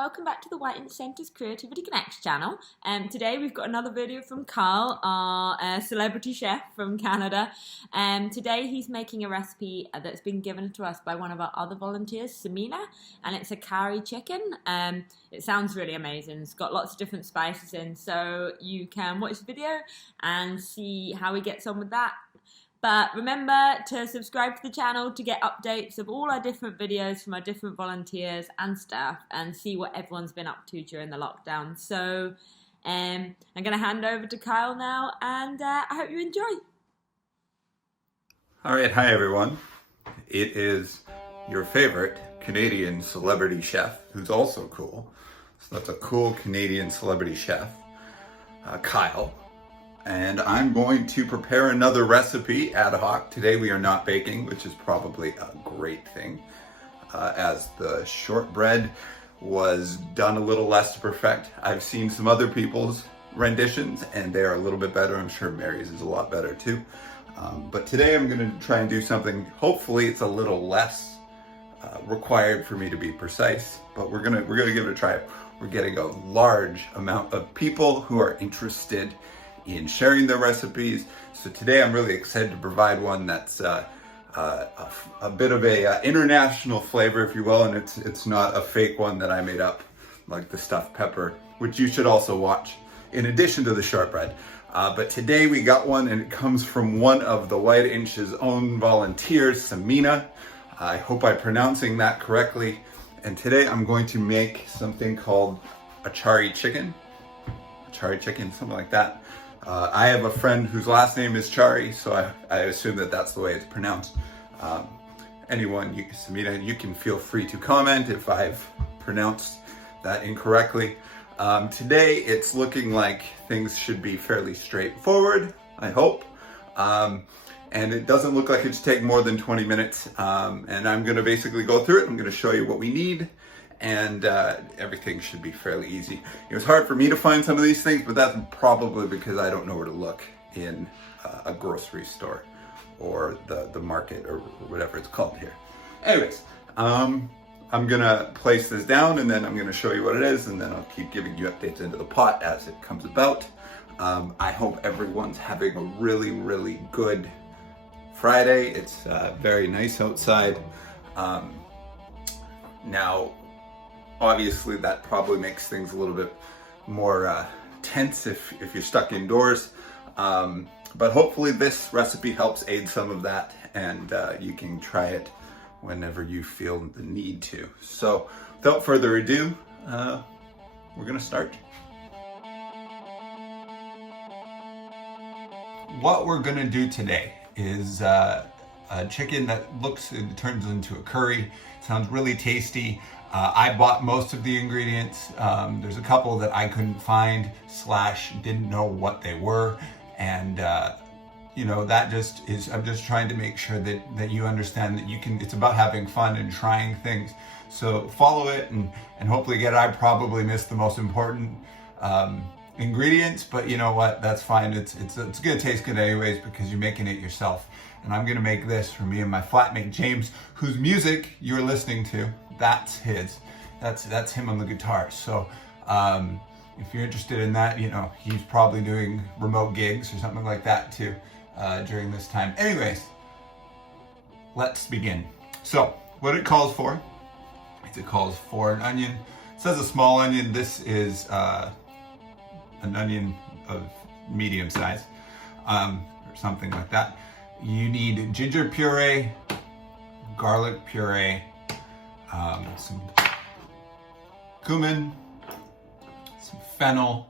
welcome back to the White and Centre's Creativity Connects channel. Today we've got another video from Carl, our celebrity chef from Canada. Today he's making a recipe that's been given to us by one of our other volunteers, Semina, and it's Achari chicken. It sounds really amazing. It's got lots of different spices in, so you can watch the video and see how he gets on with that. But remember to subscribe to the channel to get updates of all our different videos from our different volunteers and staff and see what everyone's been up to during the lockdown. So I'm going to hand over to Kyle now, and I hope you enjoy. All right, hi everyone. It is your favorite Canadian celebrity chef who's also cool. So that's a cool Canadian celebrity chef, Kyle. And I'm going to prepare another recipe ad hoc. Today we are not baking, which is probably a great thing, as the shortbread was done a little less to perfect. I've seen some other people's renditions and they are a little bit better. I'm sure Mary's is a lot better too. But today I'm going to try and do something, hopefully it's a little less required for me to be precise, but we're gonna give it a try. We're getting a large amount of people who are interested in sharing their recipes. So today I'm really excited to provide one that's a bit of a international flavor, if you will, and it's not a fake one that I made up, like the stuffed pepper, which you should also watch in addition to the shortbread. But today we got one, and it comes from one of the White Inch's own volunteers, Semina. I hope I'm pronouncing that correctly. And today I'm going to make something called Achari chicken, something like that. I have a friend whose last name is Chari, so I assume that that's the way it's pronounced. Semina, you can feel free to comment if I've pronounced that incorrectly. Today it's looking like things should be fairly straightforward, I hope. And it doesn't look like it should take more than 20 minutes. And I'm gonna basically go through it. I'm gonna show you what we need, and everything should be fairly easy. It was hard for me to find some of these things, but that's probably because I don't know where to look in a grocery store or the market or whatever it's called here. Anyways, I'm gonna place this down and then I'm gonna show you what it is, and then I'll keep giving you updates into the pot as it comes about. I hope everyone's having a really, really good Friday. It's very nice outside. Now, obviously that probably makes things a little bit more tense if you're stuck indoors. But hopefully this recipe helps aid some of that, and you can try it whenever you feel the need to. So without further ado, we're gonna start. What we're gonna do today is a chicken that turns into a curry. Sounds really tasty. I bought most of the ingredients. There's a couple that I couldn't find / didn't know what they were. And you know, that just is, I'm just trying to make sure that you understand that it's about having fun and trying things. So follow it and hopefully get it. I probably missed the most important ingredients, but you know what, that's fine. It's gonna taste good anyways because you're making it yourself. And I'm gonna make this for me and my flatmate James, whose music you're listening to. That's him on the guitar. So if you're interested in that, you know, he's probably doing remote gigs or something like that too during this time. Anyways, let's begin. So what it calls for is it calls for an onion. It says a small onion. This is an onion of medium size or something like that. You need ginger puree, garlic puree, some cumin, some fennel,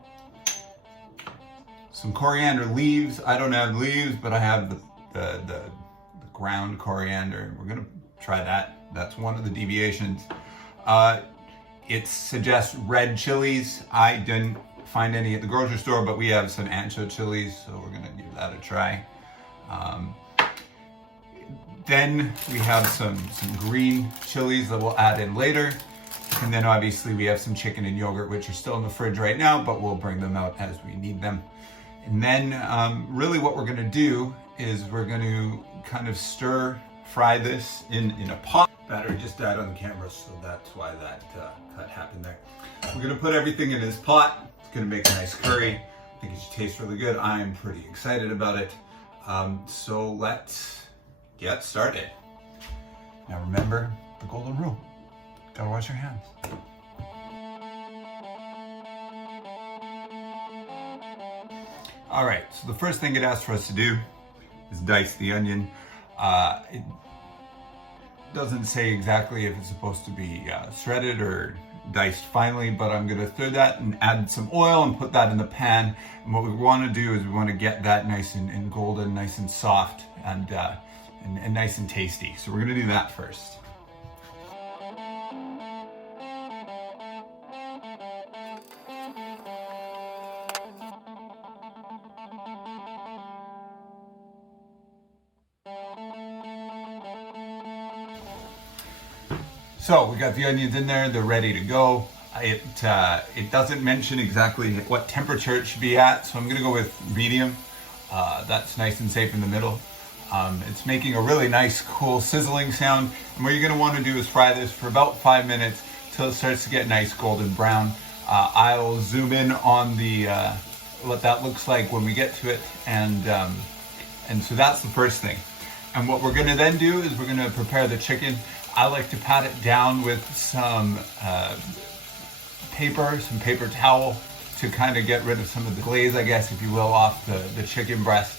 some coriander leaves. I don't have leaves, but I have the ground coriander. We're gonna try that. That's one of the deviations. It suggests red chilies. I didn't find any at the grocery store, but we have some ancho chilies, so we're gonna give that a try. Then we have some green chilies that we'll add in later. And then obviously we have some chicken and yogurt, which are still in the fridge right now, but we'll bring them out as we need them. And then really what we're gonna do is we're gonna kind of stir fry this in a pot. Battery just died on the camera, so that's why that happened there. We're gonna put everything in this pot. It's gonna make a nice curry. I think it should taste really good. I'm pretty excited about it. So let's get started. Now remember the golden rule. Gotta wash your hands. All right, so the first thing it asks for us to do is dice the onion. It doesn't say exactly if it's supposed to be shredded or diced finely, but I'm gonna throw that and add some oil and put that in the pan. And what we wanna do is we wanna get that nice and golden, nice and soft, and nice and tasty. So we're gonna do that first. So we got the onions in there, they're ready to go. It doesn't mention exactly what temperature it should be at, so I'm gonna go with medium. That's nice and safe in the middle. It's making a really nice, cool sizzling sound. And what you're gonna wanna do is fry this for about 5 minutes till it starts to get nice golden brown. I'll zoom in on the what that looks like when we get to it, and so that's the first thing. And what we're gonna then do is we're gonna prepare the chicken. I like to pat it down with some paper towel to kind of get rid of some of the glaze, I guess, if you will, off the chicken breast.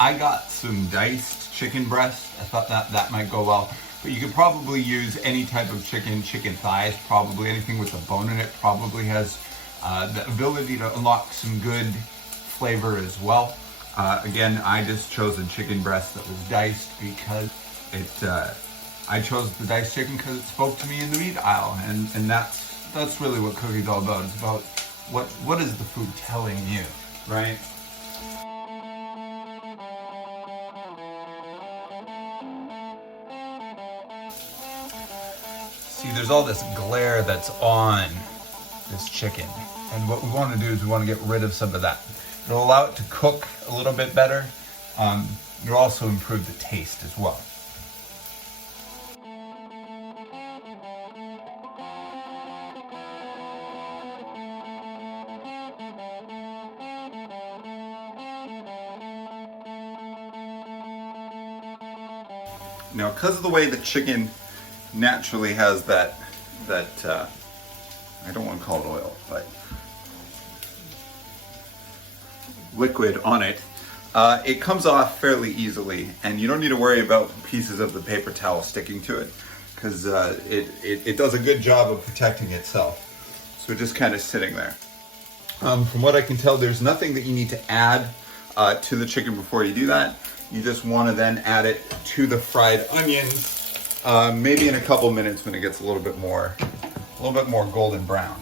I got some diced chicken breast. I thought that might go well. But you could probably use any type of chicken thighs, probably anything with a bone in it probably has the ability to unlock some good flavor as well. Again, I just chose a chicken breast that was diced because I chose the diced chicken because it spoke to me in the meat aisle, and that's really what cooking's all about. It's about what is the food telling you, right? See, there's all this glare that's on this chicken, and what we want to do is we want to get rid of some of that. It'll allow it to cook a little bit better. It'll also improve the taste as well. Now, because of the way the chicken naturally has that I don't want to call it oil, but liquid on it, it comes off fairly easily, and you don't need to worry about pieces of the paper towel sticking to it, because it does a good job of protecting itself. So just kind of sitting there. From what I can tell, there's nothing that you need to add to the chicken before you do that. You just want to then add it to the fried onions, maybe in a couple minutes when it gets a little bit more golden brown.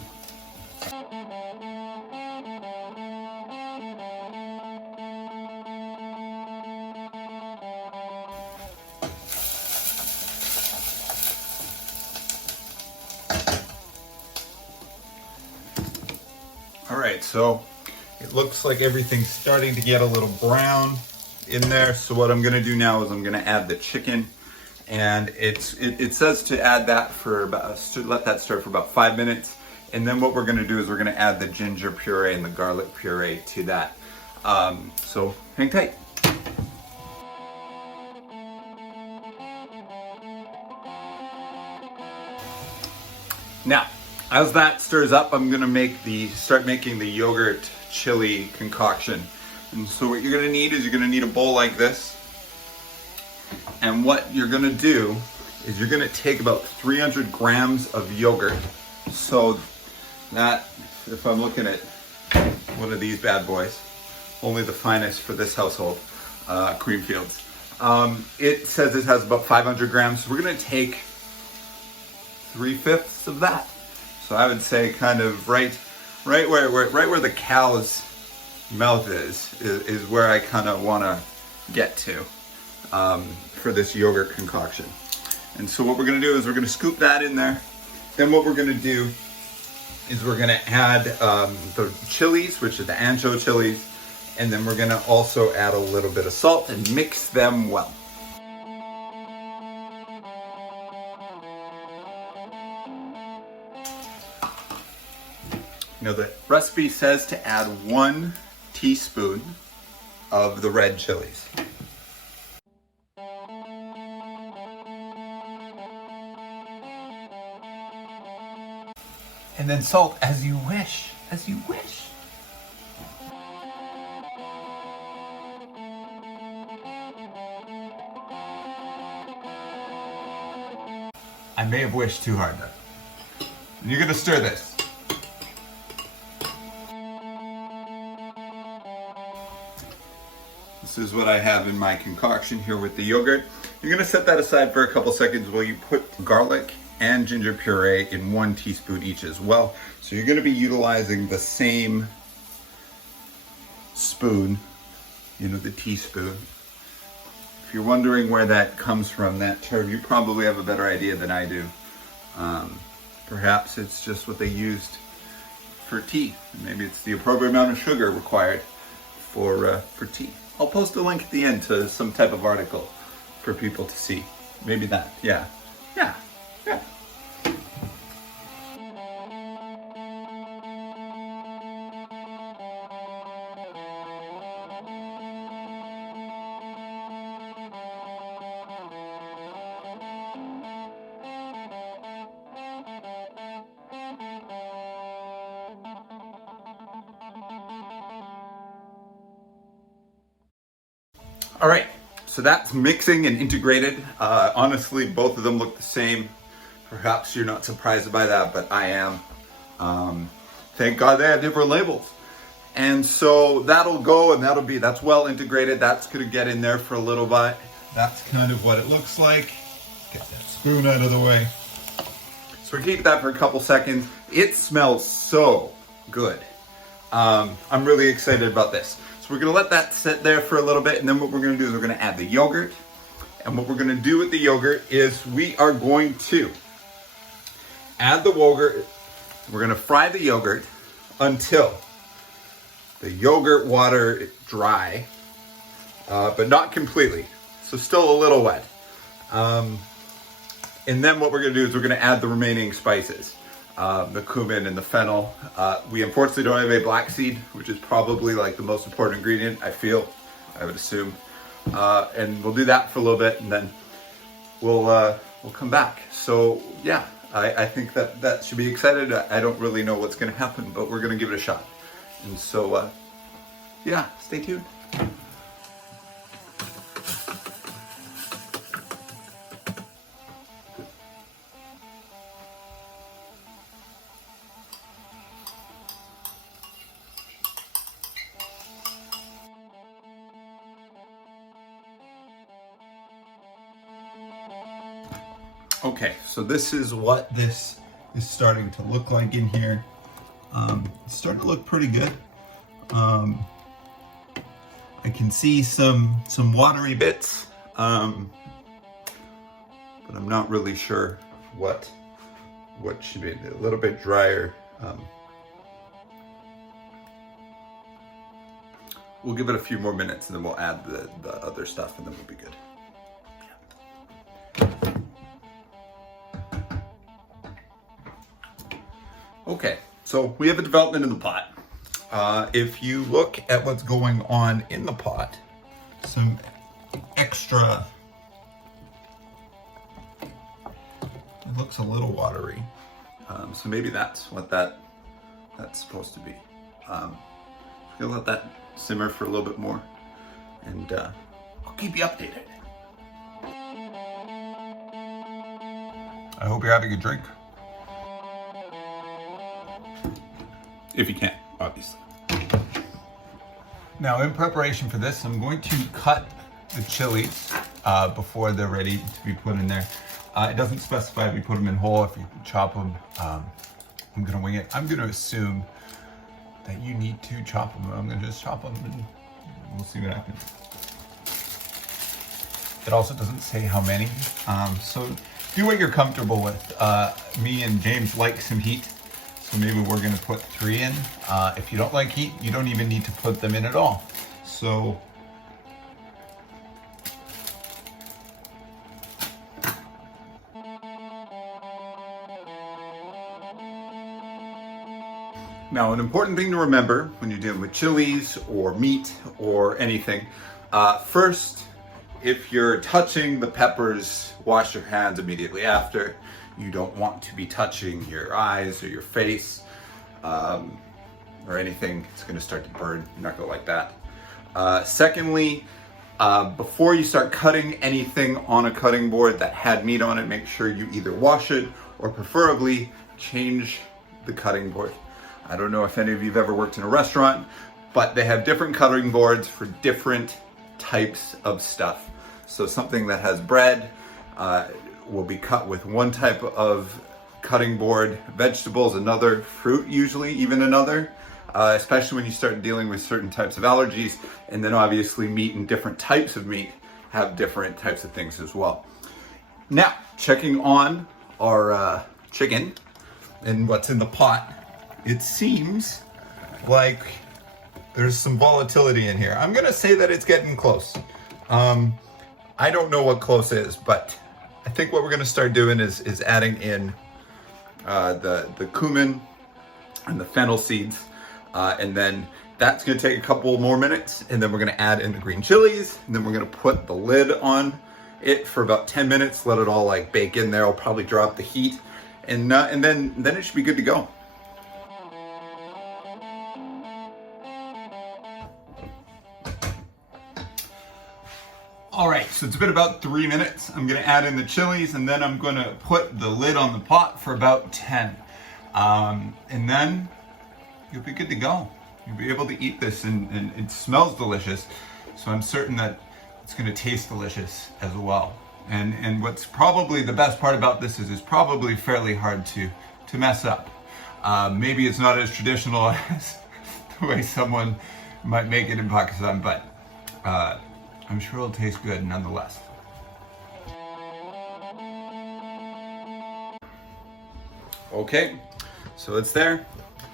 All right, so it looks like everything's starting to get a little brown in there. So what I'm gonna do now is I'm gonna add the chicken, and it says to add that to let that stir for about 5 minutes. And then what we're gonna do is we're gonna add the ginger puree and the garlic puree to that. So hang tight. Now, as that stirs up, I'm gonna start making the yogurt chili concoction. And so what you're gonna need is you're gonna need a bowl like this. And what you're gonna do is you're gonna take about 300 grams of yogurt. So that, if I'm looking at one of these bad boys, only the finest for this household, Creamfields. It says it has about 500 grams. So we're gonna take 3/5 of that. So I would say kind of right where the cow's mouth is where I kind of want to get to for this yogurt concoction. And so what we're going to do is we're going to scoop that in there. Then what we're going to do is we're going to add the chilies, which are the ancho chilies, and then we're going to also add a little bit of salt and mix them well. You know, the recipe says to add 1 teaspoon of the red chilies. And then salt as you wish, as you wish. I may have wished too hard there. And you're gonna stir this. This is what I have in my concoction here with the yogurt. You're gonna set that aside for a couple seconds while you put garlic and ginger puree in 1 teaspoon each as well. So you're gonna be utilizing the same spoon, you know, the teaspoon. If you're wondering where that comes from, that term, you probably have a better idea than I do. Perhaps it's just what they used for tea. Maybe it's the appropriate amount of sugar required for tea. I'll post a link at the end to some type of article for people to see. Maybe that, yeah. All right, so that's mixing and integrated. Honestly, both of them look the same. Perhaps you're not surprised by that, but I am. Thank God they have different labels. And so that'll go, and that's well integrated. That's gonna get in there for a little bit. That's kind of what it looks like. Get that spoon out of the way. So we keep that for a couple seconds. It smells so good. I'm really excited about this. So we're gonna let that sit there for a little bit, and then what we're gonna do is we're gonna add the yogurt. And what we're gonna do with the yogurt is we are going to add the yogurt. We're gonna fry the yogurt until the yogurt water is dry, but not completely. So still a little wet. And then what we're gonna do is we're gonna add the remaining spices. The cumin and the fennel. We unfortunately don't have a black seed, which is probably like the most important ingredient, I would assume. And we'll do that for a little bit, and then we'll come back. So yeah, I think that should be excited. I don't really know what's gonna happen, but we're gonna give it a shot. And so yeah, stay tuned. Okay, so this is what this is starting to look like in here. It's starting to look pretty good. I can see some watery bits, but I'm not really sure what should be a little bit drier. We'll give it a few more minutes, and then we'll add the other stuff, and then we'll be good. Okay, so we have a development in the pot. If you look at what's going on in the pot, some extra, it looks a little watery. So maybe that's what that's supposed to be. We'll let that simmer for a little bit more, and I'll keep you updated. I hope you're having a drink. If you can, obviously. Now, in preparation for this, I'm going to cut the chilies before they're ready to be put in there. It doesn't specify if you put them in whole, if you chop them. I'm gonna wing it. I'm gonna assume that you need to chop them. I'm gonna just chop them and we'll see what happens. It also doesn't say how many. So do what you're comfortable with. Me and James like some heat. So maybe we're gonna put 3 in. If you don't like heat, you don't even need to put them in at all. So Now, an important thing to remember when you're dealing with chilies or meat or anything, first, if you're touching the peppers, wash your hands immediately after. You don't want to be touching your eyes or your face or anything. It's going to start to burn. You're not going to like that. Secondly, before you start cutting anything on a cutting board that had meat on it, make sure you either wash it or preferably change the cutting board. I don't know if any of you have ever worked in a restaurant, but they have different cutting boards for different types of stuff. So something that has bread will be cut with one type of cutting board, vegetables another, fruit usually even another, especially when you start dealing with certain types of allergies, and then obviously meat and different types of meat have different types of things as well. Now, checking on our chicken and what's in the pot, it seems like there's some volatility in here. I'm gonna say that it's getting close. I don't know what close is, but I think what we're gonna start doing is adding in the cumin and the fennel seeds, and then that's gonna take a couple more minutes, and then we're gonna add in the green chilies, and then we're gonna put the lid on it for about 10 minutes, let it all like bake in there. I'll probably drop the heat, and then it should be good to go. All right, so it's been about 3 minutes. I'm gonna add in the chilies, and then I'm gonna put the lid on the pot for about 10. And then you'll be good to go. You'll be able to eat this, and it smells delicious. So I'm certain that it's gonna taste delicious as well. And what's probably the best part about this is it's probably fairly hard to mess up. Maybe it's not as traditional as the way someone might make it in Pakistan, but I'm sure it'll taste good nonetheless. Okay, so it's there.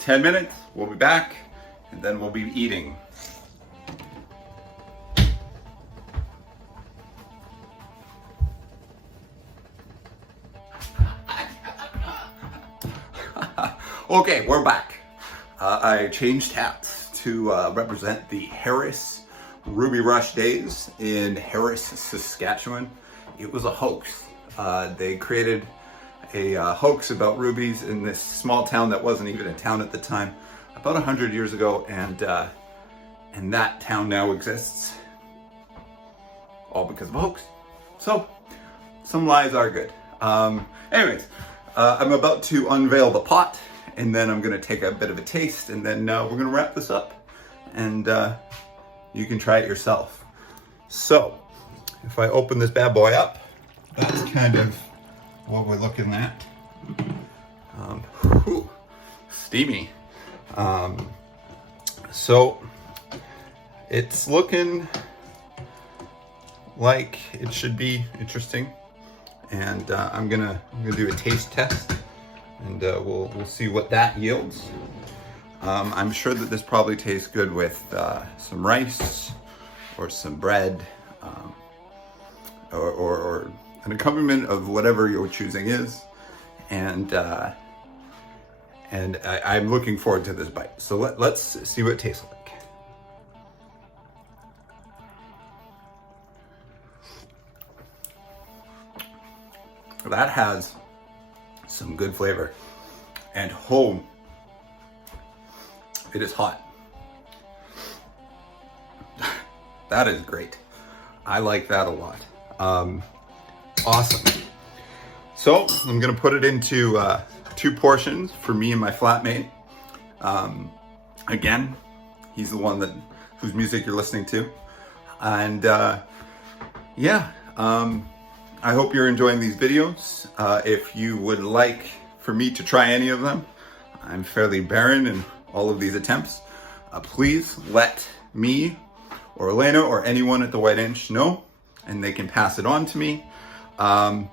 10 minutes, we'll be back, and then we'll be eating. Okay, we're back. I changed hats to represent the Harris Ruby Rush days in Harris, Saskatchewan. It was a hoax. They created a hoax about rubies in this small town that wasn't even a town at the time, about 100 years ago, and that town now exists, all because of a hoax. So, some lies are good. Anyways, I'm about to unveil the pot, and then I'm gonna take a bit of a taste, and then we're gonna wrap this up, and you can try it yourself. So, if I open this bad boy up, that's kind of what we're looking at. Steamy. So, it's looking like it should be interesting, and I'm gonna do a taste test, and we'll see what that yields. I'm sure that this probably tastes good with some rice or some bread, or an accompaniment of whatever your choosing is, and I'm looking forward to this bite. So let's see what it tastes like. That has some good flavor, and home. It is hot. That is great. I like that a lot. Awesome. So I'm gonna put it into 2 portions for me and my flatmate. Again, he's the one whose music you're listening to. And yeah, I hope you're enjoying these videos. If you would like for me to try any of them, I'm fairly barren in all of these attempts. Please let me or Elena or anyone at the White Inch know, and they can pass it on to me. I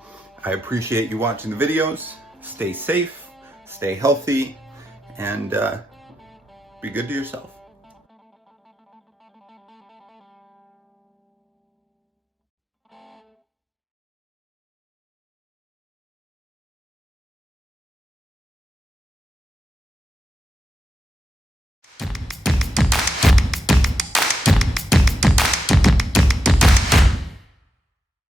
appreciate you watching the videos. Stay safe, stay healthy, and be good to yourself.